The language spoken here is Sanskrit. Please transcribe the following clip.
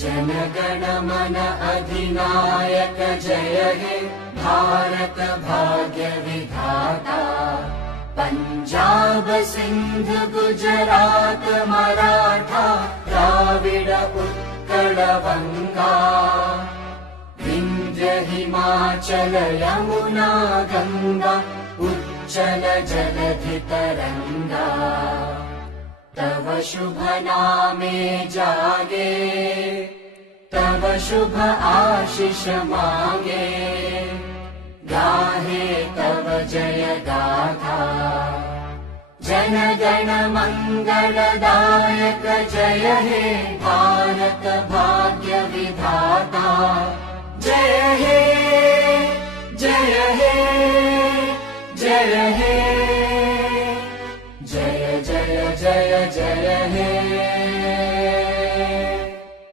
जनगण मन अधिनायक जय हे भारत भाग्य विधाता। पंजाब सिंध गुजरात मराठा द्राविड उत्कल बंगा। विंध्य हिमाचल यमुना गंगा उच्चल जलधि तरंगा। तव शुभ नामे जागे तव शुभ आशीष मांगे। गाहे तव जय गाथा जन गण मंगलदायक जय हे भारत भाग्य